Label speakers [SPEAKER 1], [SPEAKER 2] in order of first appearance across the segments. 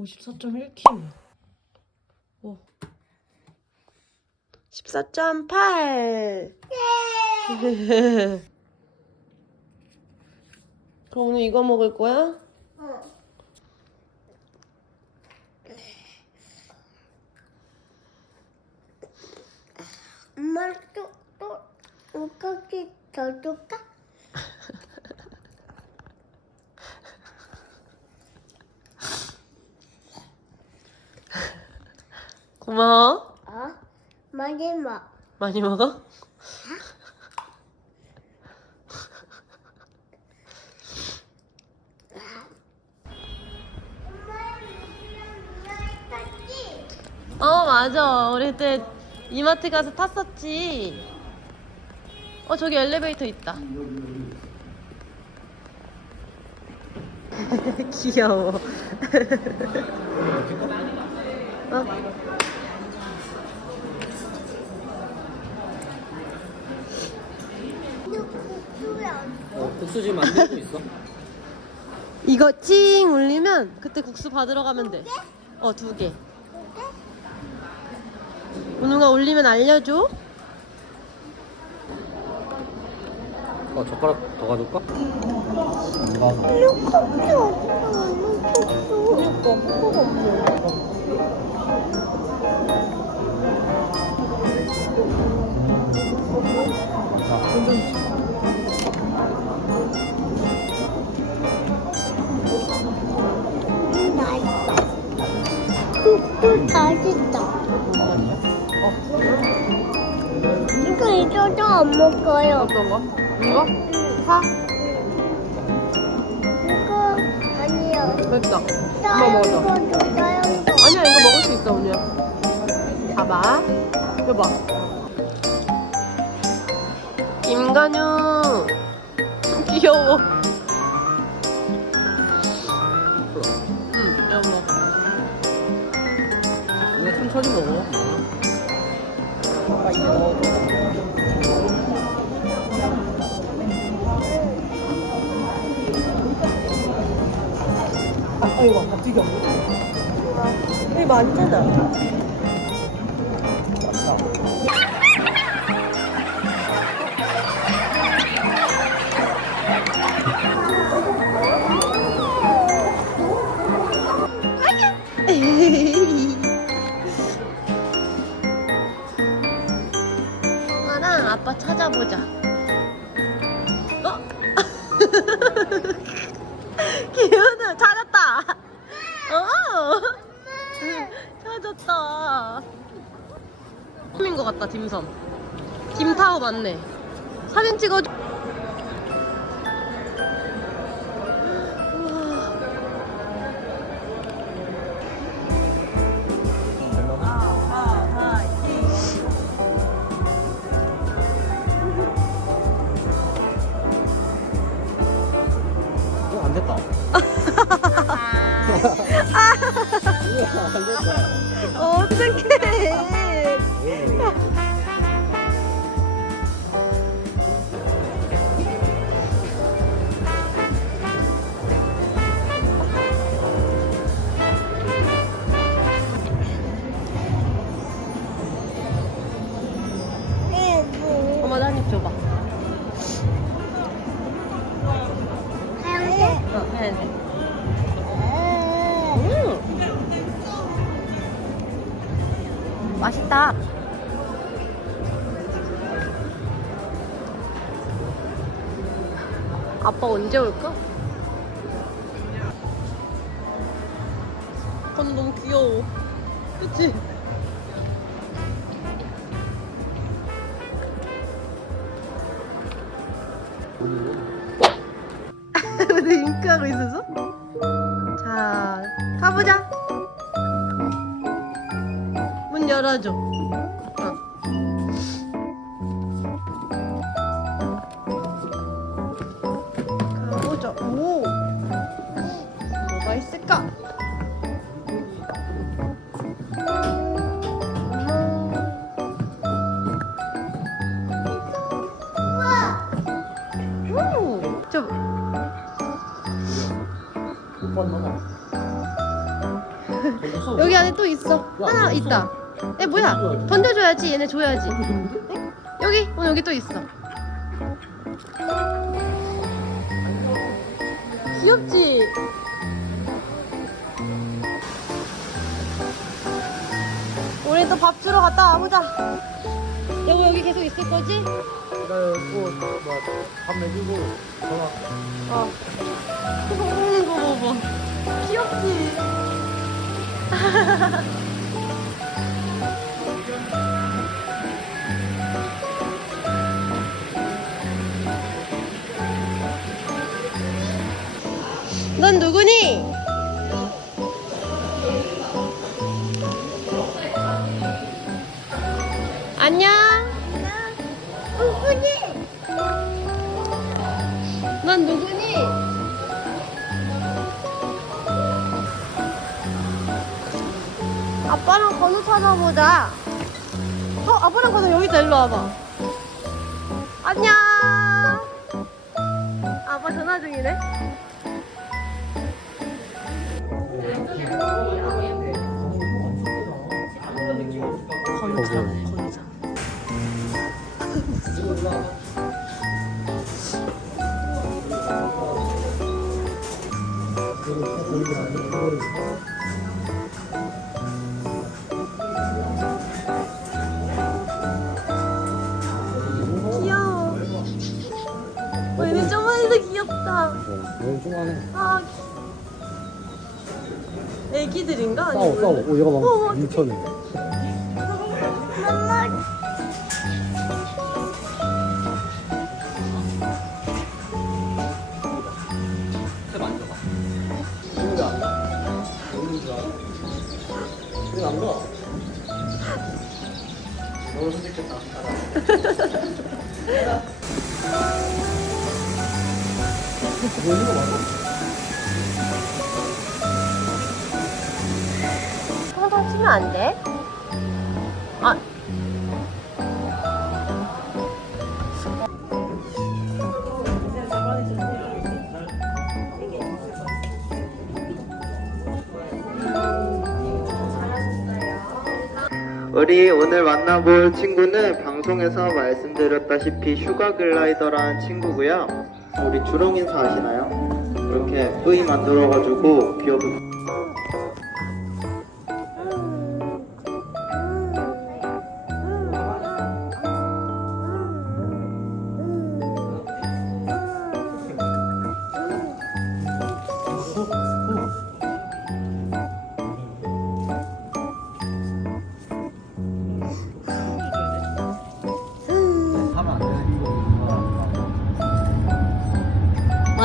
[SPEAKER 1] 54.1kg. 오. 14.8. 그럼 오늘 이거 먹을 거야?
[SPEAKER 2] 엄마 또, 또, 물고기 더 줄까?
[SPEAKER 1] 고마워.
[SPEAKER 2] 어? 많이 먹.
[SPEAKER 1] 많이 먹어? 어 맞아 우리 그때 이마트 가서 탔었지 어 저기 엘리베이터 있다 귀여워 어?
[SPEAKER 3] 어, 국수 지금 만들고 있어.
[SPEAKER 1] 이거 찡 울리면 그때 국수 받으러 가면 돼. 어, 두 개. 은웅아 울리면 알려줘.
[SPEAKER 3] 어, 젓가락 더 가줄까?
[SPEAKER 2] 물고기 없어. 물고기 나 있어. 맛있다. 이거 있어도 안 먹어요.
[SPEAKER 1] 어떤 거? 이거? 파?
[SPEAKER 2] 이거 아니요.
[SPEAKER 1] 맵다.
[SPEAKER 2] 다른 것도
[SPEAKER 1] 봐봐. 이거 봐. 김간유. 귀여워. 응, 여보.
[SPEAKER 3] 이거 천천히 먹어.
[SPEAKER 1] 아, 이거 갑자기 없네. 이거 많잖아. 맞네. 사진.
[SPEAKER 3] 이거 안 됐다. 안 됐다.
[SPEAKER 1] 어떡해. 건우 너무 귀여워. 그치? 내 윙크하고 있어서? 자, 가보자. 문 열어줘. 여기 안에 또 있어. 하나 있다. 에 뭐야? 던져줘야지. 얘네 줘야지. 에? 여기 어 여기 또 있어. 귀엽지? 우리 또 밥 주러 갔다 와보자. 여보 여기 계속 있을 거지?
[SPEAKER 3] 나또뭐밥 먹이고 전화
[SPEAKER 1] 어. 먹는 거 봐봐. 귀엽지? 넌 누구니? 안녕.
[SPEAKER 2] 누구니?
[SPEAKER 1] 넌 누구니? 아빠랑 번호 찾아보자. 어, 아빠랑 번호 여기 있다. 일로 와봐. 안녕. 아빠 전화 중이네. 건자. 귀여
[SPEAKER 3] 좋아하네
[SPEAKER 1] 아, 애기들인가?
[SPEAKER 3] 싸워
[SPEAKER 1] 아니면-
[SPEAKER 3] 싸워 오 얘가
[SPEAKER 1] 어,
[SPEAKER 3] 막 밀쳐내
[SPEAKER 2] 엄마
[SPEAKER 3] 새 만져봐 이거 안 가? 없는 줄 알아? 이거 안 가? 너무 선택했다 뭐 있는
[SPEAKER 1] 치면 안 돼? 아.
[SPEAKER 4] 우리 오늘 만나볼 친구는 방송에서 말씀드렸다시피 슈가 글라이더라는 친구고요. 우리 주렁 인사 아시나요? 이렇게 뿌이 만들어가지고 귀엽게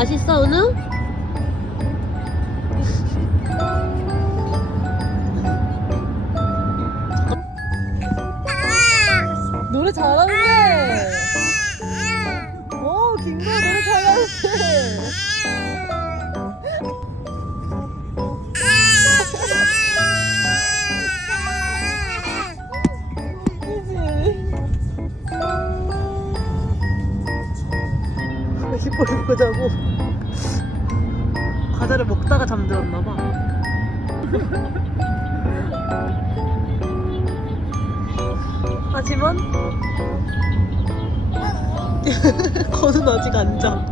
[SPEAKER 1] 맛있어, 은우? 힙볼 입고 자고 과자를 먹다가 잠들었나봐. 하지만 거는 아직 안 자.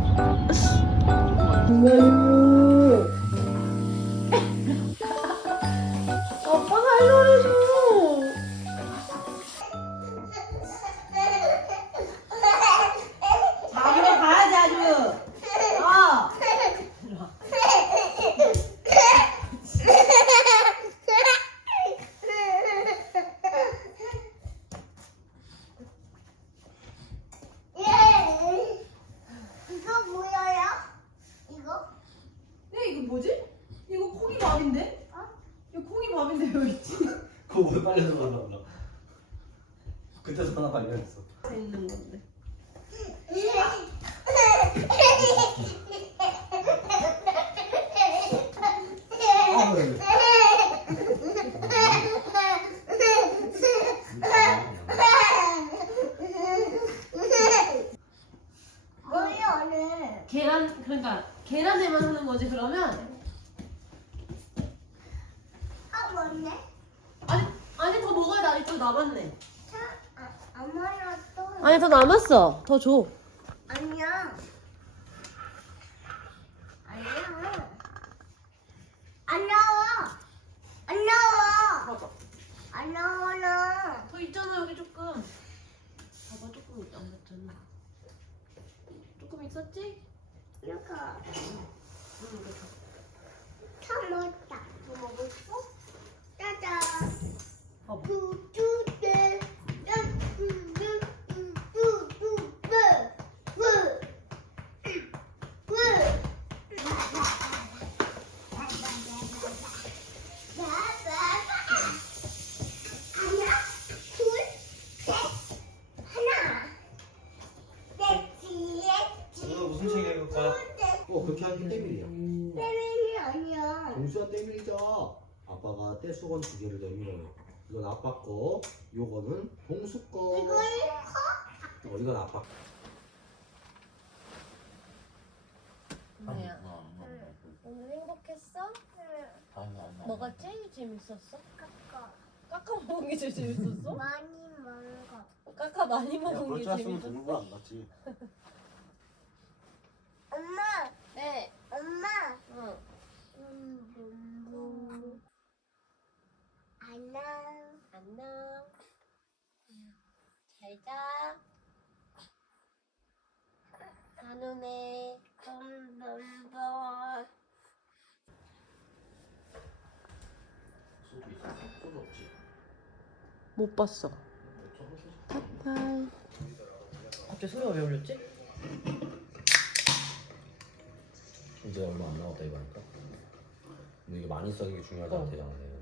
[SPEAKER 1] 계란에만 하는 거지 그러면
[SPEAKER 2] 아, 뭔데?
[SPEAKER 5] 남았네.
[SPEAKER 2] 아, 엄마야 또
[SPEAKER 1] 아니 더 남았어. 더 줘.
[SPEAKER 2] 아니야. 아니야. 안 나와. 안 나와.
[SPEAKER 5] 봐봐.
[SPEAKER 2] 안 나와나.
[SPEAKER 5] 더 있잖아 여기 조금. 봐봐 조금 있- 안 됐잖아. 조금 있었지?
[SPEAKER 2] 이거
[SPEAKER 5] 응 줘.
[SPEAKER 2] 다 먹었다.
[SPEAKER 5] 더 먹었어?
[SPEAKER 2] 짜잔.
[SPEAKER 5] 봐봐.
[SPEAKER 2] 두두대. 하나, 둘, 셋, 하나. 넷, 넷,
[SPEAKER 3] 오늘 무슨 책 읽을 거야?
[SPEAKER 2] 넷.
[SPEAKER 3] 어 그렇게 하기 때밀이야
[SPEAKER 2] 때문이 아니야.
[SPEAKER 3] 동수야 때밀이자 아빠가 떼수건 두 개를 내밀어요 이건 아빠 거 요거는 동수 거
[SPEAKER 2] 이거
[SPEAKER 3] 어, 이건 아빠 거
[SPEAKER 1] 뭐야? 오늘 행복했어? 뭐가 제일 재밌었어? 까까 먹은 게 제일 재밌었어?
[SPEAKER 2] 많이 먹은 거.
[SPEAKER 1] 까까 많이 먹은 게 재밌었어?
[SPEAKER 3] 안 갔지
[SPEAKER 2] 엄마,
[SPEAKER 1] 네.
[SPEAKER 2] 엄마.
[SPEAKER 1] 응.
[SPEAKER 2] 음, 음, 음. 안녕.
[SPEAKER 1] 안녕. 잘 자. 한우네.
[SPEAKER 2] 덤덤덤.
[SPEAKER 3] 소주 있었어? 소주 없지?
[SPEAKER 1] 못 봤어. 하이.
[SPEAKER 5] 갑자기 소리가 왜 울렸지?
[SPEAKER 3] 이제 얼마 안 남았다 이거 하니까 근데 이게 많이 써는 게 중요하지 않대잖아 내가.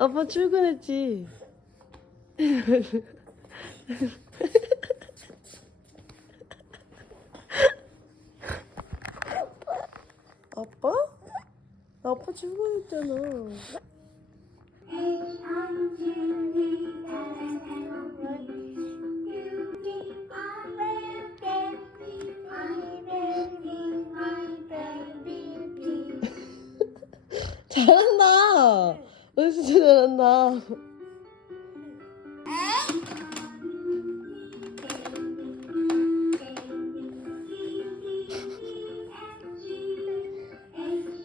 [SPEAKER 2] 아빠
[SPEAKER 1] 출근했지. 아빠? 아빠 출근했잖아. 너 진짜 잘한다.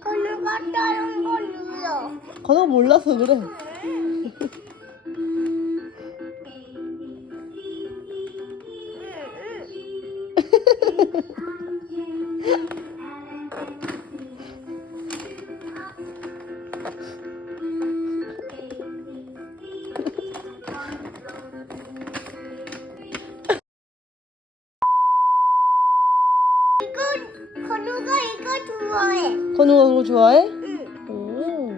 [SPEAKER 2] 건우가 다른 거 눌러.
[SPEAKER 1] 건아 몰라서 그래.
[SPEAKER 2] 건우가 이거 좋아해.
[SPEAKER 1] 건우가 그거 좋아해?
[SPEAKER 2] 응.
[SPEAKER 1] 오.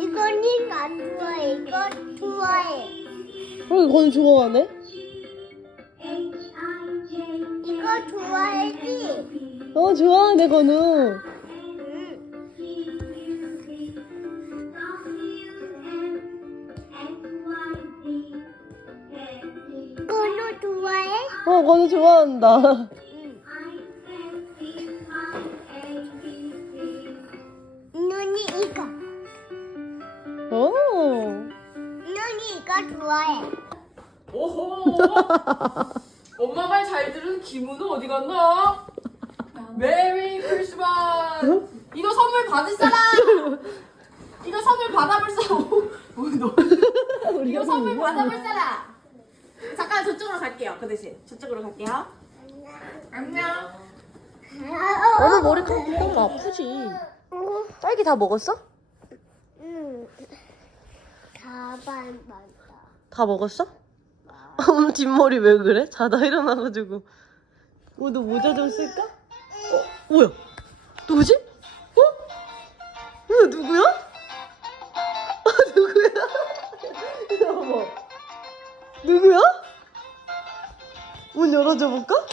[SPEAKER 2] 이거는 안 좋아해. 이거 좋아해.
[SPEAKER 1] 그럼 건우 좋아하네?
[SPEAKER 2] 이거 좋아해지.
[SPEAKER 1] 어, 좋아하네, 건우.
[SPEAKER 2] 응. 건우 좋아해?
[SPEAKER 1] 어, 건우 좋아한다.
[SPEAKER 2] 좋아해.
[SPEAKER 5] 오호. 엄마 말 잘 들은 김우는 어디 갔나? 메리 크리스마스. 이거 선물 받을 사람. 이거 선물 받아볼 사람. 뭐, 너. 이거 선물 받아볼 사람. 잠깐 저쪽으로 갈게요. 그 대신 저쪽으로 갈게요. 안녕.
[SPEAKER 1] 엄마 머리카락 너무 아프지. 딸기 다 먹었어?
[SPEAKER 2] 응. 맞아.
[SPEAKER 1] 다 먹었어? 아. 오늘 뒷머리 왜 그래? 자다 일어나가지고 어, 오너 모자 좀 쓸까? 어? 뭐야? 누구지? 어? 너 누구야? 아 누구야? 어머 누구야? 문 열어줘 볼까?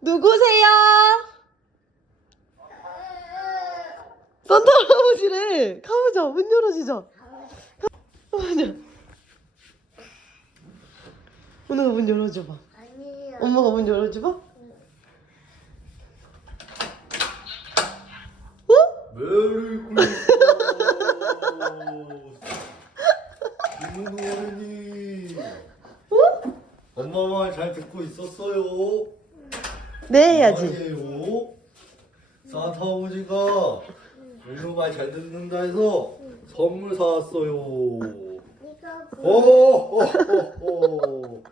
[SPEAKER 1] 누구세요? 산타 할아버지래 가보자 문 열어주자 가보자. 오늘 문 열어줘봐.
[SPEAKER 2] 아니에요.
[SPEAKER 1] 엄마가 문 열어줘봐.
[SPEAKER 3] 메리 크리스마스 어린이 엄마 말 잘 듣고 있었어요?
[SPEAKER 1] 네 해야지.
[SPEAKER 3] 아니에요 산타 아버지가 은우 말잘 듣는다 해서 선물 사왔어요
[SPEAKER 2] 이거
[SPEAKER 3] 오, 오, 오, 오.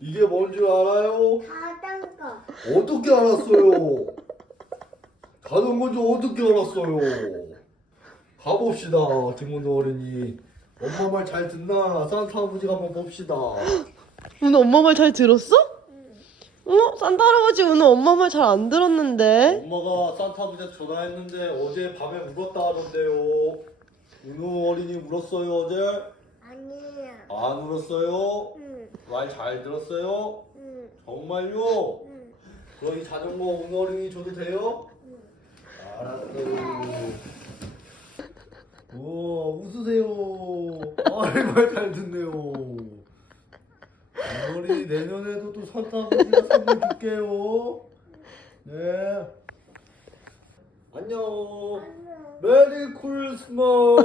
[SPEAKER 3] 이게 뭔 줄 알아요?
[SPEAKER 2] 자전거.
[SPEAKER 3] 어떻게 알았어요? 다른 건지 어떻게 알았어요? 가봅시다, 김은우 어린이. 엄마 말 잘 듣나? 산타 아버지가 한번 봅시다.
[SPEAKER 1] 오늘 엄마 말 잘 들었어? 어? 산타 할아버지 오늘 엄마 말 잘 안 들었는데.
[SPEAKER 3] 엄마가 산타 아버지한테 전화했는데 어제 밤에 울었다 하던데요. 은우 어린이 울었어요 어제?
[SPEAKER 2] 아니에요.
[SPEAKER 3] 안 울었어요?
[SPEAKER 2] 응,
[SPEAKER 3] 말 잘 들었어요?
[SPEAKER 2] 응,
[SPEAKER 3] 정말요?
[SPEAKER 2] 응.
[SPEAKER 3] 그럼 이 자전거 은우 어린이 줘도 돼요? 알았어요. 우와 웃으세요. 말말 듣네요. 우리 내년에도 또 산타 아버지가 선물 줄게요. 네. 안녕. 메리 크리스마스.